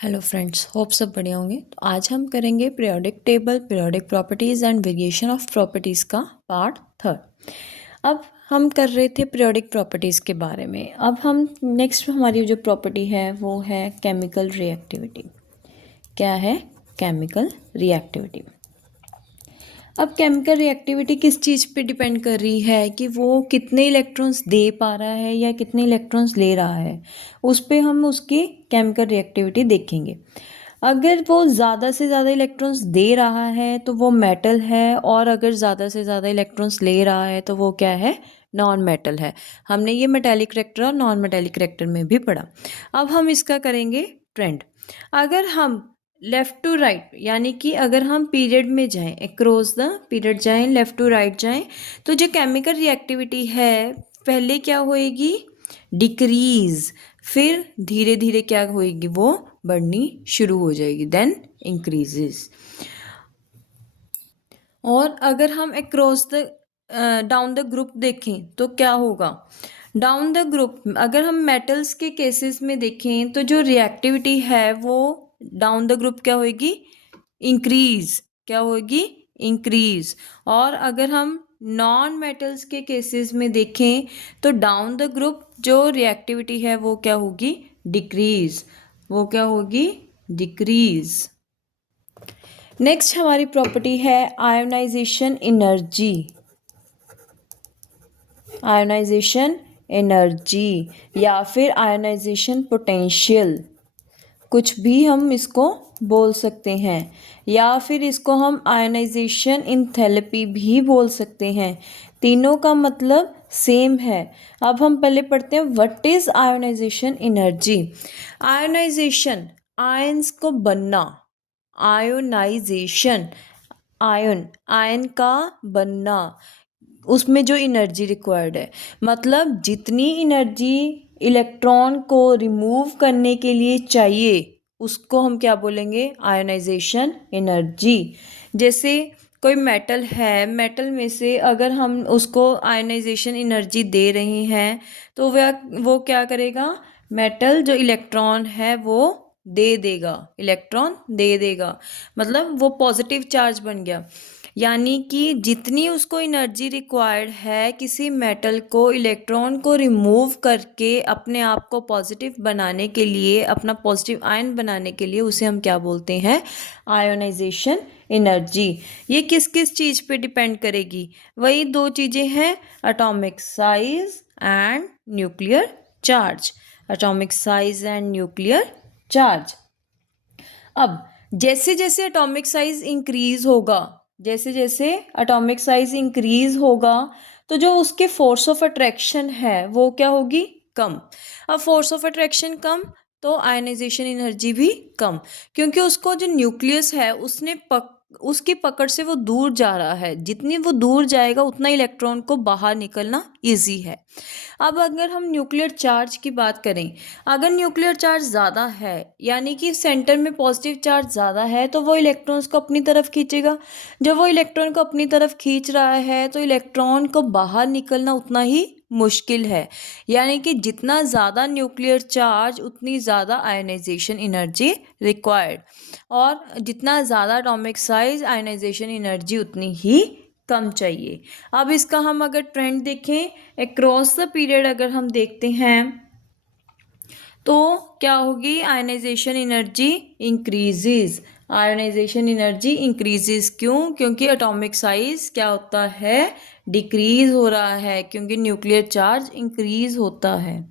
Hello friends, hope सब बढ़िया होंगे। तो आज हम करेंगे periodic table, periodic properties and variation of properties का पार्ट थर्ड। अब हम कर रहे थे पीरियोडिक प्रॉपर्टीज़ के बारे में। अब हम नेक्स्ट हमारी जो प्रॉपर्टी है वो है केमिकल रिएक्टिविटी। क्या है? Chemical reactivity. अब केमिकल रिएक्टिविटी किस चीज़ पे डिपेंड कर रही है कि वो कितने इलेक्ट्रॉन्स दे पा रहा है या कितने इलेक्ट्रॉन्स ले रहा है, उस पे हम उसकी केमिकल रिएक्टिविटी देखेंगे। अगर वो ज़्यादा से ज़्यादा इलेक्ट्रॉन्स दे रहा है तो वो मेटल है, और अगर ज़्यादा से ज़्यादा इलेक्ट्रॉन्स ले रहा है तो वो क्या है? नॉन मेटल है। हमने ये मेटेलिक रिएक्टर और नॉन मेटेलिक रिएक्टर में भी पढ़ा। अब हम इसका करेंगे ट्रेंड। अगर हम लेफ़्ट टू राइट यानी कि अगर हम पीरियड में जाएं, अक्रॉस द पीरियड जाएं, लेफ़्ट टू राइट जाएं, तो जो केमिकल रिएक्टिविटी है पहले क्या होएगी? डिक्रीज़। फिर धीरे धीरे क्या होएगी? वो बढ़नी शुरू हो जाएगी, देन इंक्रीजेस। और अगर हम across the down the group देखें तो क्या होगा? डाउन द ग्रुप अगर हम मेटल्स के केसेस में देखें तो जो रिएक्टिविटी है वो डाउन द ग्रुप क्या होगी? इंक्रीज। क्या होगी? इंक्रीज। और अगर हम नॉन मेटल्स के केसेस में देखें तो डाउन द ग्रुप जो रिएक्टिविटी है वो क्या होगी? डिक्रीज। वो क्या होगी? डिक्रीज। नेक्स्ट हमारी प्रॉपर्टी है आयोनाइजेशन एनर्जी। आयोनाइजेशन एनर्जी या फिर आयोनाइजेशन पोटेंशियल, कुछ भी हम इसको बोल सकते हैं, या फिर इसको हम आयोनाइजेशन इंथैल्पी भी बोल सकते हैं। तीनों का मतलब सेम है। अब हम पहले पढ़ते हैं what is ionisation energy. Ionisation, ions को बनना। आयोनाइजेशन, आयन, आयन का बनना, उसमें जो एनर्जी रिक्वायर्ड है, मतलब जितनी एनर्जी इलेक्ट्रॉन को रिमूव करने के लिए चाहिए उसको हम क्या बोलेंगे? Ionisation energy. जैसे कोई मेटल है, मेटल में से अगर हम उसको आयोनाइजेशन एनर्जी दे रहे हैं तो वो क्या करेगा? मेटल जो इलेक्ट्रॉन है वो दे देगा, इलेक्ट्रॉन दे देगा, मतलब वो पॉजिटिव चार्ज बन गया। यानी कि जितनी उसको एनर्जी रिक्वायर्ड है किसी मेटल को इलेक्ट्रॉन को रिमूव करके अपने आप को पॉजिटिव बनाने के लिए, अपना पॉजिटिव आयन बनाने के लिए, उसे हम क्या बोलते हैं? Ionisation energy. ये किस किस चीज़ पे डिपेंड करेगी? वही दो चीज़ें हैं, atomic size and nuclear charge. Atomic size and nuclear charge. अब जैसे जैसे एटॉमिक साइज इंक्रीज होगा, जैसे जैसे एटॉमिक साइज इंक्रीज होगा तो जो उसके फोर्स ऑफ अट्रैक्शन है वो क्या होगी? कम। अब फोर्स ऑफ अट्रैक्शन कम तो आयनाइजेशन एनर्जी भी कम, क्योंकि उसको जो न्यूक्लियस है उसकी पकड़ से वो दूर जा रहा है। जितनी वो दूर जाएगा उतना इलेक्ट्रॉन को बाहर निकलना इजी है। अब अगर हम न्यूक्लियर चार्ज की बात करें, अगर न्यूक्लियर चार्ज ज़्यादा है यानी कि सेंटर में पॉजिटिव चार्ज ज़्यादा है तो वो इलेक्ट्रॉन्स को अपनी तरफ खींचेगा। जब वो इलेक्ट्रॉन को अपनी तरफ खींच रहा है तो इलेक्ट्रॉन को बाहर निकलना उतना ही मुश्किल है। यानी कि जितना ज़्यादा न्यूक्लियर चार्ज उतनी ज़्यादा आयनाइजेशन एनर्जी रिक्वायर्ड, और जितना ज़्यादा एटॉमिक साइज आयनाइजेशन एनर्जी उतनी ही कम चाहिए। अब इसका हम अगर ट्रेंड देखें अक्रॉस द पीरियड, अगर हम देखते हैं तो क्या होगी? Ionisation energy increases. Ionisation energy increases क्यों? क्योंकि एटॉमिक साइज क्या होता है? डिक्रीज हो रहा है, क्योंकि न्यूक्लियर चार्ज इंक्रीज होता है।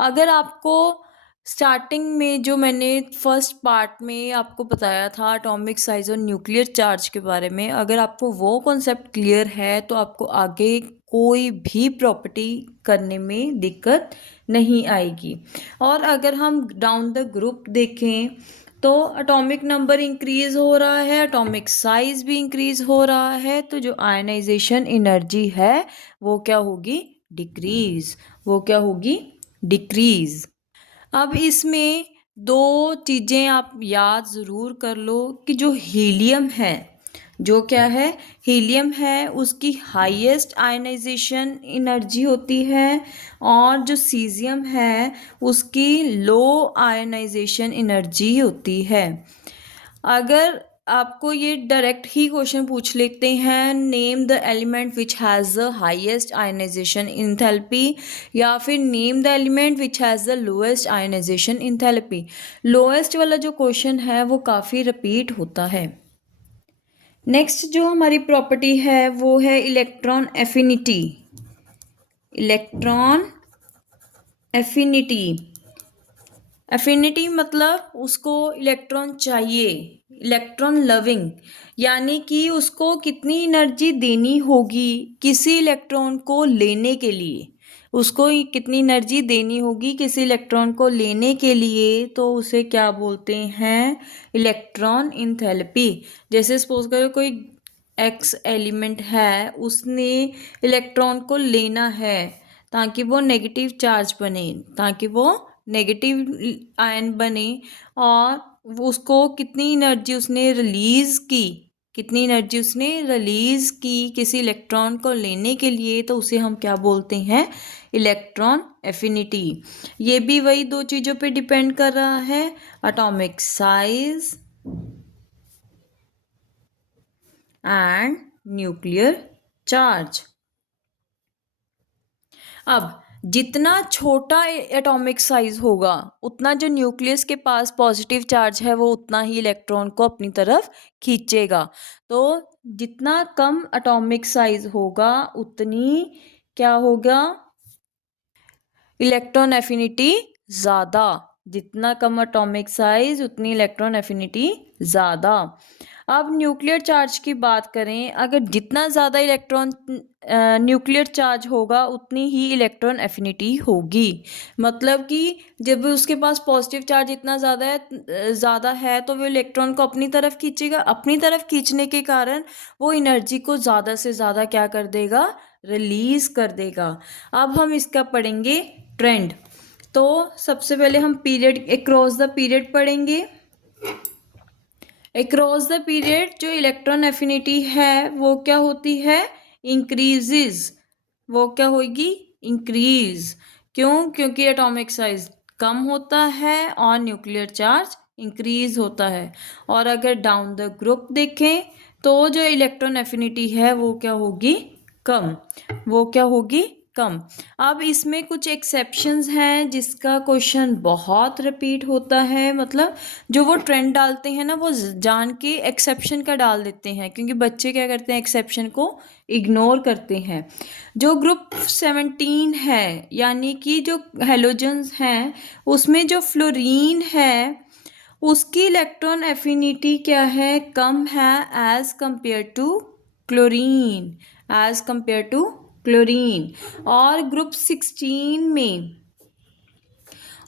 अगर आपको स्टार्टिंग में जो मैंने फर्स्ट पार्ट में आपको बताया था एटॉमिक साइज और न्यूक्लियर चार्ज के बारे में, अगर आपको वो कॉन्सेप्ट क्लियर है तो आपको आगे कोई भी प्रॉपर्टी करने में दिक्कत नहीं आएगी। और अगर हम डाउन द ग्रुप देखें तो एटॉमिक नंबर इंक्रीज हो रहा है, एटॉमिक साइज भी इंक्रीज हो रहा है, तो जो आयनाइजेशन एनर्जी है वो क्या होगी? डिक्रीज। वो क्या होगी? डिक्रीज। अब इसमें दो चीज़ें आप याद ज़रूर कर लो कि जो हीलियम है, जो क्या है, हीलियम है उसकी हाईएस्ट आयनाइजेशन एनर्जी होती है, और जो सीजियम है उसकी लो आयनाइजेशन एनर्जी होती है। अगर आपको ये डायरेक्ट ही क्वेश्चन पूछ लेते हैं, name the element which has the highest ionisation enthalpy, या फिर name the element which has the lowest ionisation enthalpy, lowest वाला जो क्वेश्चन है वो काफ़ी रिपीट होता है। नेक्स्ट जो हमारी प्रॉपर्टी है वो है electron affinity. Electron affinity, affinity मतलब उसको इलेक्ट्रॉन चाहिए, इलेक्ट्रॉन लविंग, यानी कि उसको कितनी एनर्जी देनी होगी किसी इलेक्ट्रॉन को लेने के लिए, उसको कितनी एनर्जी देनी होगी किसी इलेक्ट्रॉन को लेने के लिए, तो उसे क्या बोलते हैं, इलेक्ट्रॉन इंथैल्पी। जैसे सपोज करो कोई एक्स एलिमेंट है, उसने इलेक्ट्रॉन को लेना है ताकि वो नेगेटिव चार्ज बने, ताकि वो नेगेटिव आयन बने, और उसको कितनी एनर्जी उसने रिलीज़ की, कितनी एनर्जी उसने रिलीज़ की किसी इलेक्ट्रॉन को लेने के लिए, तो उसे हम क्या बोलते हैं, इलेक्ट्रॉन एफिनिटी। ये भी वही दो चीज़ों पे डिपेंड कर रहा है, atomic size and nuclear charge. अब जितना छोटा एटॉमिक साइज होगा उतना जो न्यूक्लियस के पास पॉजिटिव चार्ज है वो उतना ही इलेक्ट्रॉन को अपनी तरफ खींचेगा। तो जितना कम एटॉमिक साइज होगा उतनी क्या होगा, इलेक्ट्रॉन एफिनिटी ज़्यादा। जितना कम एटॉमिक साइज उतनी इलेक्ट्रॉन एफिनिटी ज़्यादा। अब न्यूक्लियर चार्ज की बात करें, अगर जितना ज़्यादा इलेक्ट्रॉन न्यूक्लियर चार्ज होगा उतनी ही इलेक्ट्रॉन एफिनिटी होगी। मतलब कि जब उसके पास पॉजिटिव चार्ज इतना ज़्यादा है तो वो इलेक्ट्रॉन को अपनी तरफ खींचेगा, अपनी तरफ खींचने के कारण वो एनर्जी को ज़्यादा से ज़्यादा क्या कर देगा, रिलीज़ कर देगा। अब हम इसका पढ़ेंगे ट्रेंड। तो सबसे पहले हम पीरियड, अक्रॉस द पीरियड पढ़ेंगे। अक्रॉस द पीरियड जो इलेक्ट्रॉन एफिनिटी है वो क्या होती है, इंक्रीजेज। वो क्या होगी, इंक्रीज। क्यों, क्योंकि एटॉमिक साइज कम होता है और न्यूक्लियर चार्ज इंक्रीज होता है। और अगर डाउन द ग्रुप देखें तो जो इलेक्ट्रॉन एफिनिटी है वो क्या होगी, कम। वो क्या होगी, कम। अब इसमें कुछ एक्सेप्शंस हैं जिसका क्वेश्चन बहुत रिपीट होता है, मतलब जो वो ट्रेंड डालते हैं ना वो जान के एक्सेप्शन का डाल देते हैं, क्योंकि बच्चे क्या करते हैं, एक्सेप्शन को इग्नोर करते हैं। जो ग्रुप 17 है, यानी कि जो हेलोजन्स हैं उसमें जो फ्लोरीन है उसकी इलेक्ट्रॉन एफिनिटी क्या है, कम है as compare to chlorine, as compare to chlorine. और ग्रुप 16 में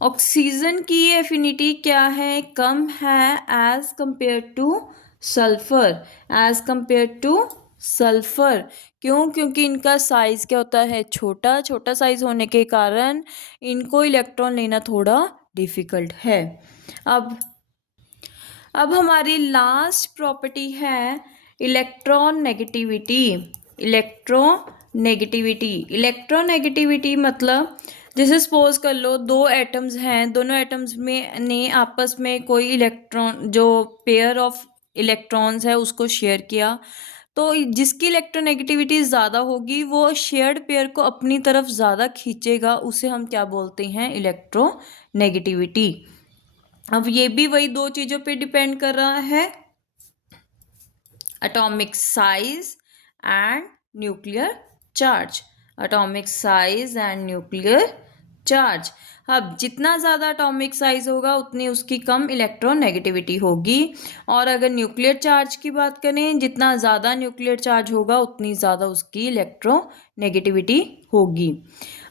ऑक्सीजन की एफिनिटी क्या है, कम है as compare to sulphur, as compare to sulphur. क्यों, क्योंकि इनका साइज क्या होता है, छोटा, छोटा साइज होने के कारण इनको इलेक्ट्रॉन लेना थोड़ा डिफिकल्ट है। अब हमारी लास्ट प्रॉपर्टी है इलेक्ट्रॉन नेगेटिविटी। इलेक्ट्रोनेगेटिविटी मतलब जैसे सपोज कर लो दो एटम्स हैं, दोनों एटम्स में ने आपस में कोई इलेक्ट्रॉन, जो पेयर ऑफ इलेक्ट्रॉन्स है उसको शेयर किया, तो जिसकी इलेक्ट्रोनेगेटिविटी ज़्यादा होगी वो शेयर्ड पेयर को अपनी तरफ ज़्यादा खींचेगा, उसे हम क्या बोलते हैं, इलेक्ट्रोनेगेटिविटी। अब ये भी वही दो चीज़ों पे डिपेंड कर रहा है, atomic size and nuclear charge. Atomic size and nuclear charge. अब जितना ज़्यादा एटॉमिक साइज होगा उतनी उसकी कम इलेक्ट्रोनेगेटिविटी होगी, और अगर न्यूक्लियर चार्ज की बात करें, जितना ज़्यादा न्यूक्लियर चार्ज होगा उतनी ज़्यादा उसकी इलेक्ट्रोनेगेटिविटी होगी।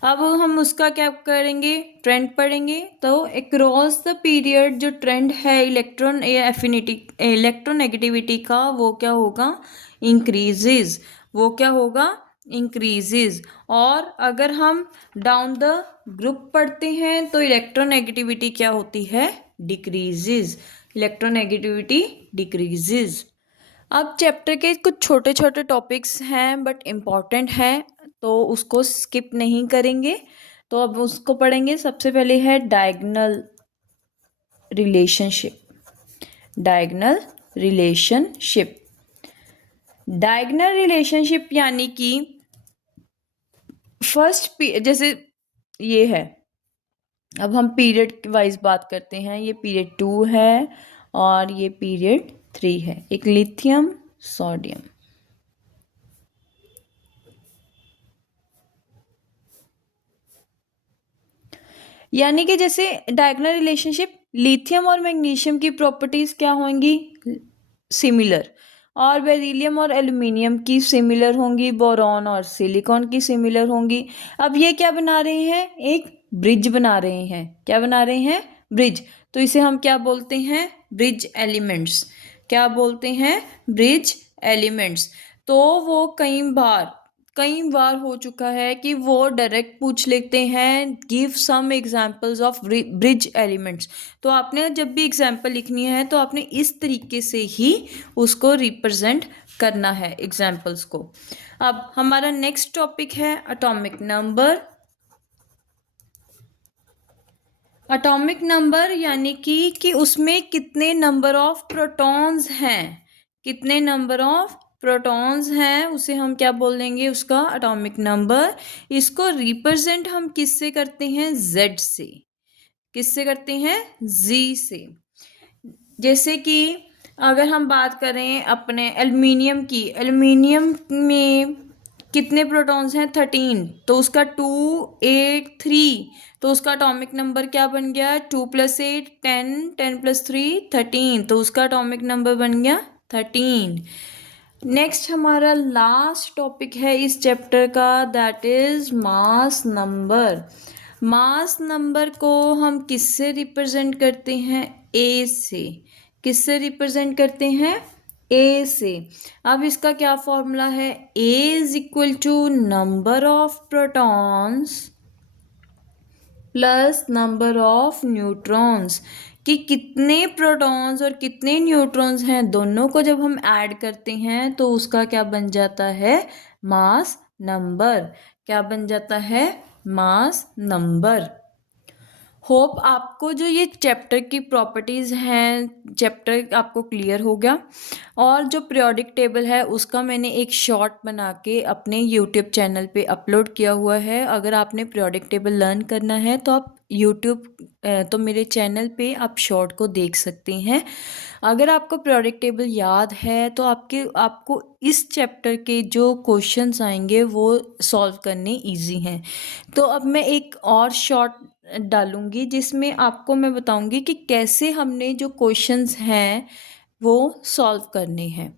अब हम उसका क्या करेंगे, ट्रेंड पढ़ेंगे। तो अक्रॉस द पीरियड जो ट्रेंड है इलेक्ट्रॉन एफिनिटी, इलेक्ट्रोनेगेटिविटी का, वो क्या होगा, इंक्रीजेज। वो क्या होगा, इंक्रीजेज। और अगर हम डाउन द ग्रुप पढ़ते हैं तो इलेक्ट्रोनेगेटिविटी क्या होती है, डिक्रीजेज। Electronegativity decreases. अब चैप्टर के कुछ छोटे छोटे टॉपिक्स हैं बट इम्पॉर्टेंट हैं, तो उसको स्किप नहीं करेंगे। तो अब उसको पढ़ेंगे। सबसे पहले है diagonal relationship. Diagonal relationship. Diagonal relationship यानी कि फर्स्ट जैसे ये है, अब हम पीरियड वाइज बात करते हैं। ये पीरियड 2 है और ये पीरियड 3 है। एक लिथियम सोडियम। यानी कि जैसे डायगोनल रिलेशनशिप, लिथियम और मैग्नीशियम की प्रॉपर्टीज क्या होंगी? सिमिलर। और बेरिलियम और एल्यूमिनियम की सिमिलर होंगी। बोरॉन और सिलिकॉन की सिमिलर होंगी। अब ये क्या बना रहे हैं? एक ब्रिज बना रहे हैं। क्या बना रहे हैं? ब्रिज। तो इसे हम क्या बोलते हैं? Bridge elements. क्या बोलते हैं? Bridge elements. तो वो कई बार हो चुका है कि वो डायरेक्ट पूछ लेते हैं, give some examples of bridge elements. तो आपने जब भी एग्जांपल लिखनी है तो आपने इस तरीके से ही उसको रिप्रेजेंट करना है एग्जांपल्स को। अब हमारा नेक्स्ट टॉपिक है एटॉमिक नंबर। एटॉमिक नंबर यानी कि उसमें कितने नंबर ऑफ प्रोटॉन्स हैं। कितने नंबर ऑफ प्रोटॉन्स हैं उसे हम क्या बोल देंगे? उसका एटॉमिक नंबर। इसको रिप्रेजेंट हम किससे करते हैं? जेड से। किससे करते हैं? जी से। जैसे कि अगर हम बात करें अपने एल्युमिनियम की, एल्युमिनियम में कितने प्रोटॉन्स हैं? 13। तो उसका 2 8 3, तो उसका एटॉमिक नंबर क्या बन गया? 2 + 8 10, 10 + 3 13, तो उसका एटॉमिक नंबर बन गया 13। नेक्स्ट हमारा लास्ट टॉपिक है इस चैप्टर का, that is mass number. Mass number को हम किससे रिप्रेजेंट करते हैं? ए से। किससे रिप्रेजेंट करते हैं? ए से। अब इसका क्या फॉर्मूला है? A is equal to number of protons plus number of neutrons. कि कितने प्रोटॉन्स और कितने न्यूट्रॉन्स हैं, दोनों को जब हम ऐड करते हैं तो उसका क्या बन जाता है? Mass number. क्या बन जाता है? Mass number. होप आपको जो ये चैप्टर की प्रॉपर्टीज़ हैं, चैप्टर आपको क्लियर हो गया। और जो पीरियोडिक टेबल है उसका मैंने एक शॉर्ट बना के अपने यूट्यूब चैनल पे अपलोड किया हुआ है। अगर आपने पीरियोडिक टेबल लर्न करना है तो आप तो मेरे चैनल पे आप शॉर्ट को देख सकते हैं। अगर आपको पीरियोडिक टेबल याद है तो आपको इस चैप्टर के जो क्वेश्चंस आएंगे वो सॉल्व करने इजी हैं। तो अब मैं एक और शॉर्ट डालूंगी जिसमें आपको मैं बताऊंगी कि कैसे हमने जो क्वेश्चंस हैं वो सॉल्व करने हैं।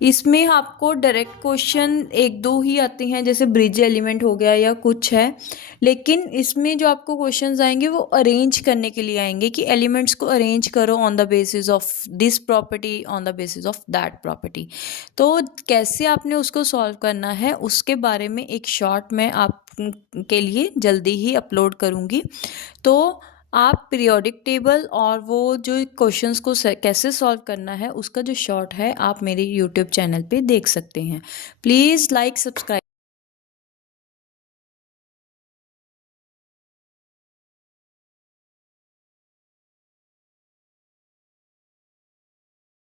इसमें आपको डायरेक्ट क्वेश्चन एक दो ही आते हैं, जैसे ब्रिज एलिमेंट हो गया या कुछ है। लेकिन इसमें जो आपको क्वेश्चंस आएंगे वो अरेंज करने के लिए आएंगे कि एलिमेंट्स को अरेंज करो on the basis of this property, on the basis of that property. तो कैसे आपने उसको सॉल्व करना है उसके बारे में एक शॉर्ट मैं आप के लिए जल्दी ही अपलोड करूँगी। तो आप पीरियोडिक टेबल और वो जो क्वेश्चंस को कैसे सॉल्व करना है उसका जो शॉर्ट है आप मेरे यूट्यूब चैनल पे देख सकते हैं। Please like subscribe.